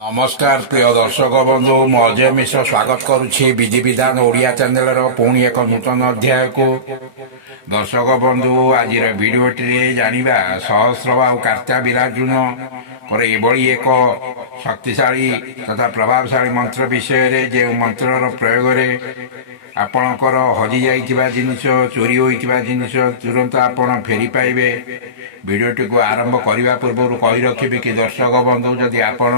नमस्कार प्रिय दर्शक बंधु मु अजय मिश्र स्वागत करुछि विधि विधान ओडिया चैनल पुणी एक नूतन अध्याय को। दर्शक बंधु आज भिडियोटी जानिबा सहस्रवा और कार्त्या विराजुन पर एभली एक शक्तिशाली तथा प्रभावशाली मंत्र विषय जे मंत्र प्रयोग आपणकर हजि जाइथिबा जिनिस चोरी होइथिबा जिनिस तुरंत आपण फेरी पाइबे। भिडियोटी को आरंभ करने पूर्व कही रखी कि दर्शक बंधु जदि आपण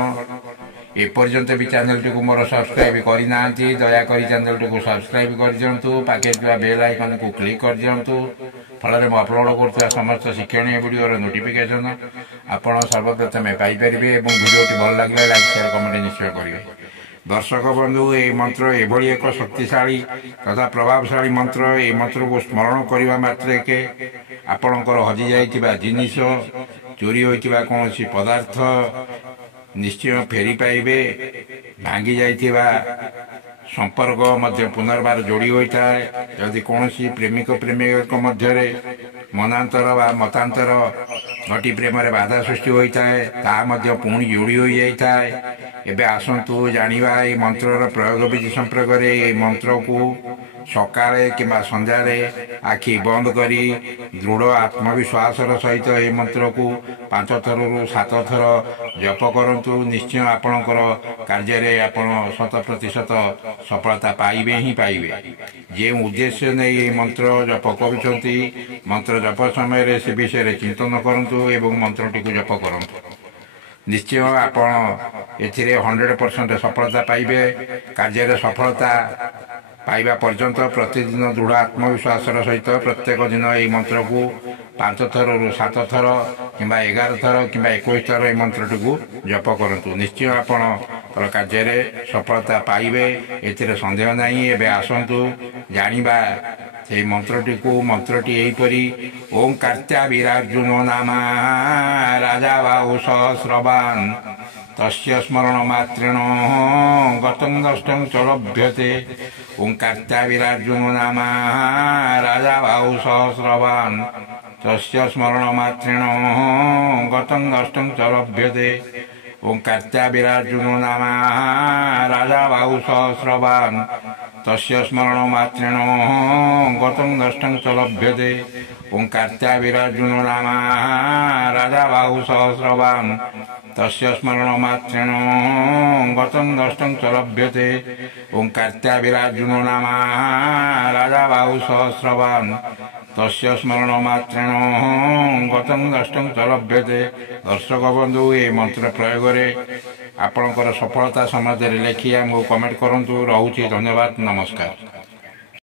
एपर्यंत भी चैनल टी को मोर सब्सक्राइब करना दयाकोरी चैनल टी को सब्सक्राइब कर दिंतु पाखे बेल आइकन को क्लिक कर दिंतु फल अपलोड कर समस्त शिक्षणीय वीडियो नोटिफिकेशन आपण सर्वप्रथम पाइपर भिडियोटी भल लगे लाइक शेयर कमेंट निश्चय करेंगे। दर्शक बंधु ये मंत्र एभली एक शक्तिशाली तथा प्रभावशाली मंत्र ये मंत्र को स्मरण करने मात्रे के आपणकर हजि जाइथिबा जिनिस चोरी होइथिबा कौन पदार्थ निश्चय फेरी पाइबे। भांगी जाइथिबा संपर्क मध्य पुनर्बार जोड़ी होता है। यदि कौन प्रेमिक प्रेमिक मध्य मनांतर व मतांतर घटी प्रेम बाधा सृष्टि होता है ता पुणी जोड़ी हो जाता है। एबे आसंतु जानिबा ए मंत्र प्रयोग विधि संपर्क ए मंत्र को सकाळे किंबा संध्यारे आखि बंद करी दृढ़ आत्मविश्वास सहित ए मंत्र को 5 थर 7 थर जप करंतु निश्चय आपणकर कार्य आपण 100% सफलता पाइबे ही पाइबे। जे उद्देश्य नहीं मंत्र जप करुछंती मंत्र जप समय से विषय चिंतन करंतु एवं मंत्रटी को जप करंतु निश्चय आपण एथिरे 100% सफलता पाइबे। कार्य सफलता पाइबा पर्यंत प्रतिदिन दृढ़ आत्मविश्वास सहित प्रत्येक दिन ये मंत्र को 5 थर 7 थर कि 11 थर कि 21 थर ये मंत्रटी को जप करंतु निश्चय आपण कार्य सफलता पाइबे एथिरे संदेह नहीं। एबे आसंतु जानिबा से मंत्रटी एहीपरि ओं कार्त्या विराजुनो नाम राजा बाहु सहस्रवान् तस्य स्मरण मात्रेण गतं दष्टं च लभ्यते। ओं कार्त्या विराजुनो नाम राजा बाहु सहस्रवान् तस्य स्मरण मात्रेण गतं दष्टं च लभ्यते। ओं कार्त्या विराजुनो नाम राजा बाहु सहस्रवान् तस्य स्मरण मात्रेण गतं दष्टं च लभ्यते। ओं कार्त्या विराजुनो नाम राजा बाहु सहस्रवान् तस्य स्मरण मात्रेण गतं दष्टं च लभ्यते। ओं कार्त्या विराजुनो नाम राजा बाहु सहस्रवान् तस्य स्मरण मात्रेण गतं दष्टं च लभ्यते। दर्शक बंधु ये मंत्र प्रयोग आपणकर सफलता समाज लेखिया कमेंट करंतु। रहुछि धन्यवाद नमस्कार।